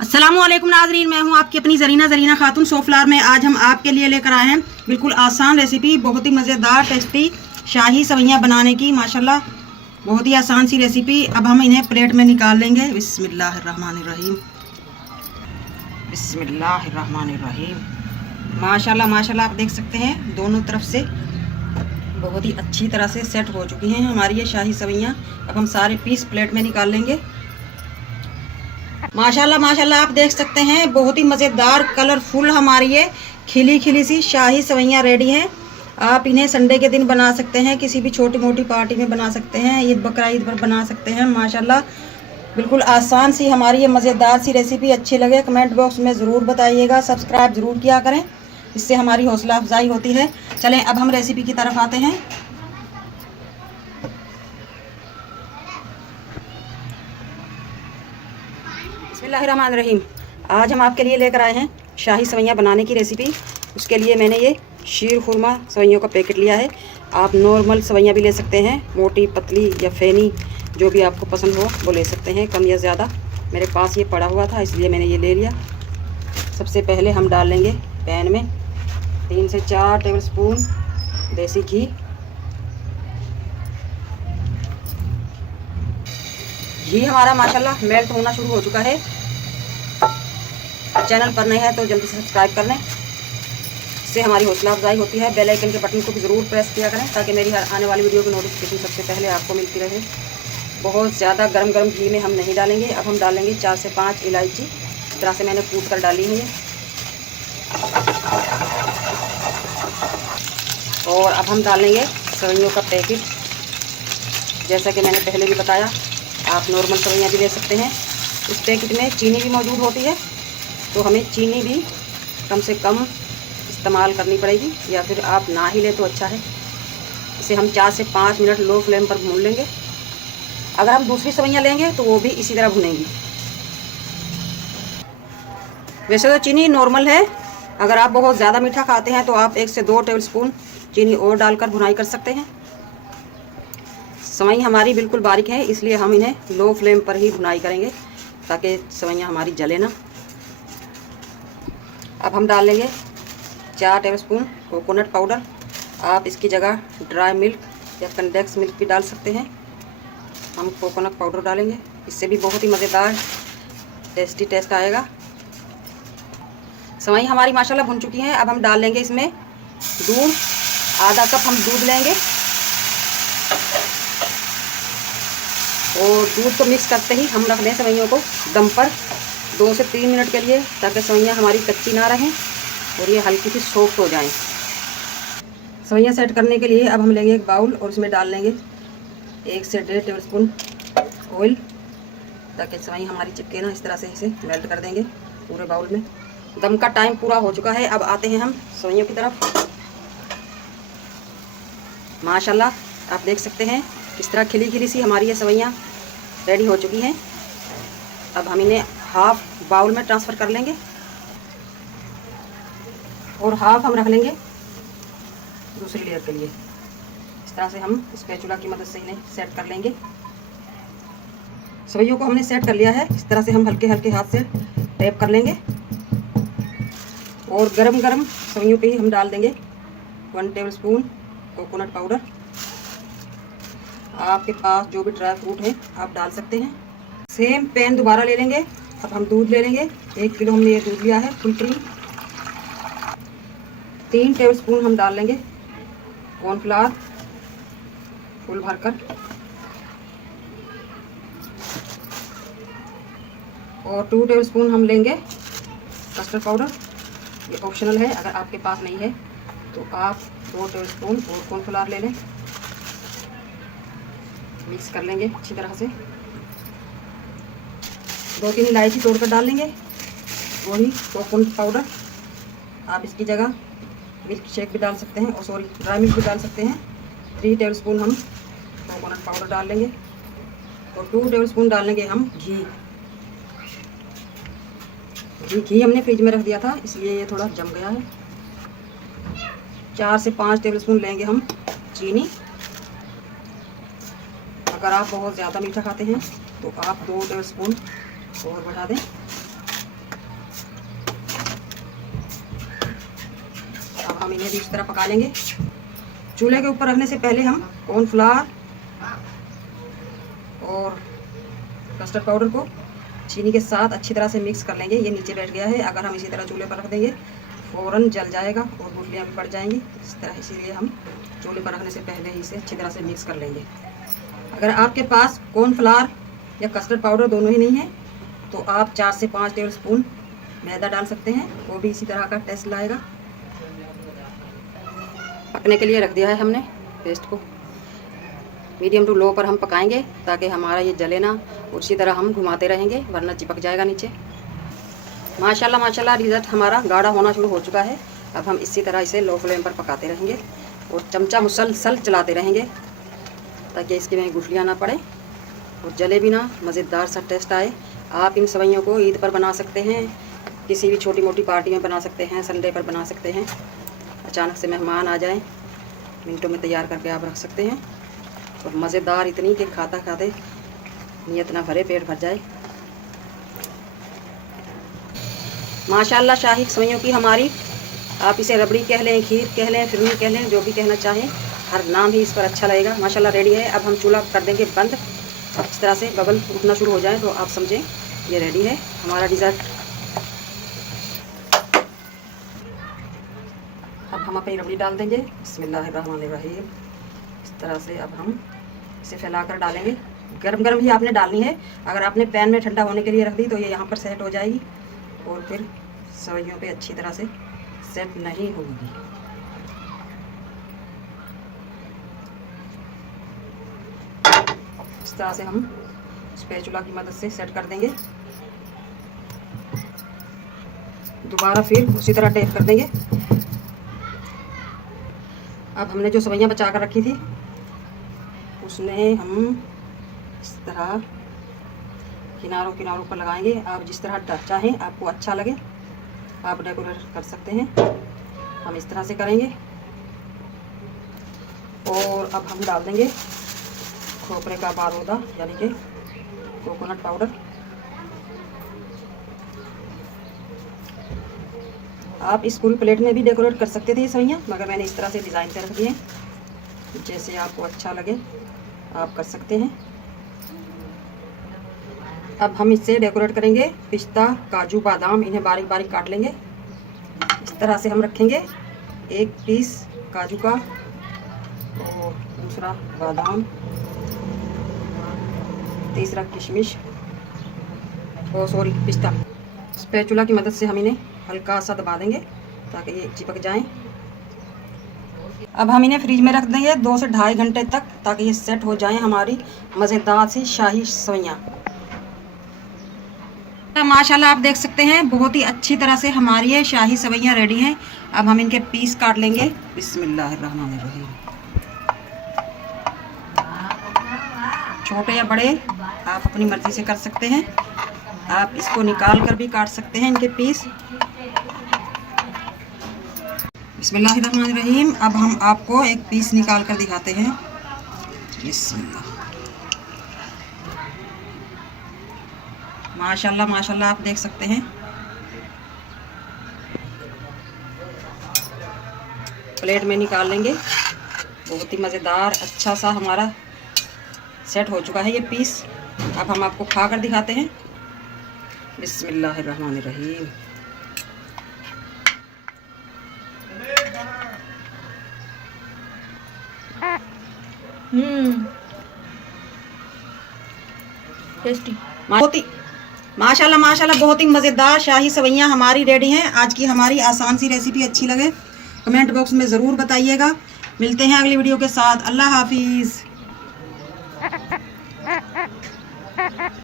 अस्सलामुअलैकुम नाजरीन, मैं हूं आपकी अपनी जरीना खातून सोफ्लावर में। आज हम आपके लिए लेकर आए हैं बिल्कुल आसान रेसिपी, बहुत ही मज़ेदार टेस्टी शाही सवैयाँ बनाने की। माशाल्लाह बहुत ही आसान सी रेसिपी। अब हम इन्हें प्लेट में निकाल लेंगे। बिस्मिल्लाहिर्रहमानिर्रहीम, बिस्मिल्लाहिर्रहमानिर्रहीम। माशाल्लाह माशाल्लाह, आप देख सकते हैं दोनों तरफ से बहुत ही अच्छी तरह से सेट हो चुकी हैं हमारी ये शाही सवैयाँ। अब हम सारे पीस प्लेट में निकाल लेंगे। माशाल्लाह माशाल्लाह, आप देख सकते हैं बहुत ही मज़ेदार कलरफुल हमारी ये खिली खिली सी शाही सवैयाँ रेडी हैं। आप इन्हें संडे के दिन बना सकते हैं, किसी भी छोटी मोटी पार्टी में बना सकते हैं, ईद बकरा ईद पर बना सकते हैं। माशाल्लाह बिल्कुल आसान सी हमारी ये मज़ेदार सी रेसिपी। अच्छी लगे कमेंट बॉक्स में ज़रूर बताइएगा, सब्सक्राइब ज़रूर किया करें, इससे हमारी हौसला अफजाई होती है। चलें अब हम रेसिपी की तरफ आते हैं। बिस्मिल्लाहिर्रहमानिर्रहीम। आज हम आपके लिए लेकर आए हैं शाही सवैयाँ बनाने की रेसिपी। उसके लिए मैंने ये शीर खुरमा सवैयों का पैकेट लिया है। आप नॉर्मल सवैयाँ भी ले सकते हैं, मोटी पतली या फैनी, जो भी आपको पसंद हो वो ले सकते हैं, कम या ज़्यादा। मेरे पास ये पड़ा हुआ था इसलिए मैंने ये ले लिया। सबसे पहले हम डाल लेंगे पैन में 3 से 4 टेबलस्पून देसी घी। घी हमारा माशाल्लाह मेल्ट होना शुरू हो चुका है। चैनल पर नए हैं तो जल्दी से सब्सक्राइब कर लें, इससे हमारी हौसला अफजाई होती है। बेल आइकन के बटन को भी ज़रूर प्रेस किया करें ताकि मेरी हर आने वाली वीडियो की नोटिफिकेशन सबसे पहले आपको मिलती रहे। बहुत ज़्यादा गरम घी में हम नहीं डालेंगे। अब हम डालेंगे 4 से 5 इलायची। इस तरह से मैंने कूट कर डाली है ये। और अब हम डालेंगे सवैयों का पैकेट। जैसा कि मैंने पहले भी बताया, आप नॉर्मल सवैयाँ भी ले सकते हैं। इस पैकेट में चीनी भी मौजूद होती है, तो हमें चीनी भी कम से कम इस्तेमाल करनी पड़ेगी, या फिर आप ना ही ले तो अच्छा है। इसे हम 4 से 5 मिनट लो फ्लेम पर भून लेंगे। अगर हम दूसरी सवैयाँ लेंगे तो वो भी इसी तरह भुनेंगी। वैसे तो चीनी नॉर्मल है, अगर आप बहुत ज़्यादा मीठा खाते हैं तो आप 1 से 2 टेबलस्पून चीनी और डालकर भुनाई कर सकते हैं। सवई हमारी बिल्कुल बारीक है, इसलिए हम इन्हें लो फ्लेम पर ही भुनाई करेंगे ताकि सवैयाँ हमारी जले ना। अब हम डाल लेंगे 4 टेबलस्पून कोकोनट पाउडर। आप इसकी जगह ड्राई मिल्क या कंडेंस मिल्क भी डाल सकते हैं। हम कोकोनट पाउडर डालेंगे, इससे भी बहुत ही मज़ेदार टेस्टी टेस्ट आएगा। सवई हमारी माशाल्लाह भुन चुकी हैं। अब हम डाल लेंगे इसमें दूध। आधा कप हम दूध लेंगे और दूध को मिक्स करते ही हम रख दें सवैयों को दम पर 2 से 3 मिनट के लिए, ताकि सवैयाँ हमारी कच्ची ना रहें और ये हल्की सी सॉफ्ट हो जाएं। सवैयाँ सेट करने के लिए अब हम लेंगे एक बाउल और उसमें डाल लेंगे 1 से 1.5 टेबलस्पून ऑयल, ताकि सवैयाँ हमारी चिपके ना। इस तरह से इसे मेल्ट कर देंगे पूरे बाउल में। दम का टाइम पूरा हो चुका है। अब आते हैं हम सवैयों की तरफ। माशाल्लाह आप देख सकते हैं किस तरह खिली खिली सी हमारी ये सवैयाँ रेडी हो चुकी हैं। अब हम इन्हें हाफ बाउल में ट्रांसफ़र कर लेंगे और हाफ हम रख लेंगे दूसरी लेयर के लिए। इस तरह से हम स्पैचुला की मदद से इन्हें सेट कर लेंगे। सवैयों को हमने सेट कर लिया है। इस तरह से हम हल्के हल्के हाथ से टैप कर लेंगे और गरम गरम सवैयों पे ही हम डाल देंगे 1 टेबलस्पून कोकोनट पाउडर। आपके पास जो भी ड्राई फ्रूट है आप डाल सकते हैं। सेम पैन दोबारा ले लेंगे। अब हम दूध ले लेंगे। 1 किलो हमने ये दूध लिया है फुल क्रीम। 3 टेबलस्पून हम डाल लेंगे कॉर्नफ्लावर फुल भरकर, और 2 टेबलस्पून हम लेंगे कस्टर्ड पाउडर। ये ऑप्शनल है, अगर आपके पास नहीं है तो आप 2 टेबलस्पून और कॉर्नफ्लावर ले लें। मिक्स कर लेंगे अच्छी तरह से। 2-3 इलायची तोड़कर डाल लेंगे, वही कोकोनट पाउडर। आप इसकी जगह मिल्क शेक भी डाल सकते हैं, और सॉरी ड्राई मिल्क भी डाल सकते हैं। 3 टेबलस्पून हम कोकोनट पाउडर डाल लेंगे और 2 टेबलस्पून डाल लेंगे हम घी। घी हमने फ्रिज में रख दिया था इसलिए ये थोड़ा जम गया है। 4 से 5 टेबलस्पून लेंगे हम चीनी। अगर आप बहुत ज़्यादा मीठा खाते हैं तो आप 2 टेबलस्पून और बढ़ा दें। अब हम इन्हें भी इस तरह पका लेंगे। चूल्हे के ऊपर रखने से पहले हम कॉर्नफ्लावर और कस्टर्ड पाउडर को चीनी के साथ अच्छी तरह से मिक्स कर लेंगे। ये नीचे बैठ गया है, अगर हम इसी तरह चूल्हे पर रख देंगे फ़ौरन जल जाएगा और गुठलियाँ भी पड़ जाएंगी इस तरह। इसीलिए हम चूल्हे पर रखने से पहले ही इसे अच्छी तरह से मिक्स कर लेंगे। अगर आपके पास कॉर्नफ्लावर या कस्टर्ड पाउडर दोनों ही नहीं है तो आप 4 से 5 टेबल स्पून मैदा डाल सकते हैं, वो भी इसी तरह का टेस्ट लाएगा। पकने के लिए रख दिया है हमने पेस्ट को। मीडियम टू लो पर हम पकाएंगे ताकि हमारा ये जले ना, उसी तरह हम घुमाते रहेंगे वरना चिपक जाएगा नीचे। माशाल्लाह माशाल्लाह रिजल्ट हमारा गाढ़ा होना शुरू हो चुका है। अब हम इसी तरह इसे लो फ्लेम पर पकाते रहेंगे और चमचा मुसलसल चलाते रहेंगे ताकि इसके में गुठलियाँ ना पड़े और जले भी ना, मज़ेदार सा टेस्ट आए। आप इन सवैयों को ईद पर बना सकते हैं, किसी भी छोटी मोटी पार्टी में बना सकते हैं, संडे पर बना सकते हैं। अचानक से मेहमान आ जाएं, मिनटों में तैयार करके आप रख सकते हैं और मज़ेदार इतनी कि खाता खाते नियत ना भरे पेट भर जाए। माशाल्लाह शाही सवैयों की हमारी, आप इसे रबड़ी कह लें, खीर कह लें, फिरनी कह लें, जो भी कहना चाहें, हर नाम ही इस पर अच्छा लगेगा। माशाल्लाह रेडी है। अब हम चूल्हा कर देंगे बंद। अब इस तरह से बबल उठना शुरू हो जाए तो आप समझें ये रेडी है हमारा डिज़र्ट। अब हम अपनी रबड़ी डाल देंगे। बिस्मिल्लाहिर्रहमानिर्रहीम। इस तरह से अब हम इसे फैलाकर डालेंगे। गरम गरम ही आपने डालनी है, अगर आपने पैन में ठंडा होने के लिए रख दी तो ये यहाँ पर सेट हो जाएगी और फिर सवैयों पे अच्छी तरह से सेट नहीं होगी। इस तरह से हम स्पैचुला की मदद से सेट कर देंगे। दोबारा फिर उसी तरह टेप कर देंगे। अब हमने जो सवैयाँ बचा कर रखी थी उसमें हम इस तरह किनारों किनारों पर लगाएंगे। आप जिस तरह चाहें, आपको अच्छा लगे आप डेकोरेट कर सकते हैं। हम इस तरह से करेंगे और अब हम डाल देंगे खोपरे का बारूदा यानी कि कोकोनट पाउडर। आप इस पूरी प्लेट में भी डेकोरेट कर सकते थे ये सवैयाँ, मगर मैंने इस तरह से डिज़ाइन से रख दिए हैं। जैसे आपको अच्छा लगे आप कर सकते हैं। अब हम इससे डेकोरेट करेंगे पिस्ता, काजू, बादाम, इन्हें बारीक बारीक काट लेंगे। इस तरह से हम रखेंगे, एक पीस काजू का और दूसरा बादाम, तीसरा किशमिश और सॉरी पिस्ता। स्पैचुला की मदद से हम इन्हें हल्का सा दबा देंगे ताकि ये चिपक जाएं। अब हम इन्हें फ्रीज में रख देंगे 2 से 2.5 घंटे तक ताकि ये सेट हो जाएं हमारी मज़ेदार सी शाही सवैयाँ। माशाल्लाह आप देख सकते हैं बहुत ही अच्छी तरह से हमारी ये शाही सवैयाँ रेडी हैं। अब हम इनके पीस काट लेंगे। बिस्मिल्लाहिर्रहमानिर्रहीम। छोटे या बड़े आप अपनी मर्ज़ी से कर सकते हैं। आप इसको निकाल कर भी काट सकते हैं इनके पीस। बिस्मिल्लाहिर्रहमानिर्रहीम। अब हम आपको एक पीस निकाल कर दिखाते हैं। बिस्मिल्लाह। माशाल्लाह माशाल्लाह आप देख सकते हैं। प्लेट में निकाल लेंगे। बहुत ही मज़ेदार अच्छा सा हमारा सेट हो चुका है ये पीस। अब हम आपको खा कर दिखाते हैं। बिस्मिल्लाहिर्रहमानिर्रहीम। टेस्टी। बहुत ही माशाल्लाह माशाल्लाह बहुत ही मज़ेदार शाही सवैयाँ हमारी रेडी हैं। आज की हमारी आसान सी रेसिपी अच्छी लगे कमेंट बॉक्स में ज़रूर बताइएगा। मिलते हैं अगली वीडियो के साथ। अल्लाह हाफिज़।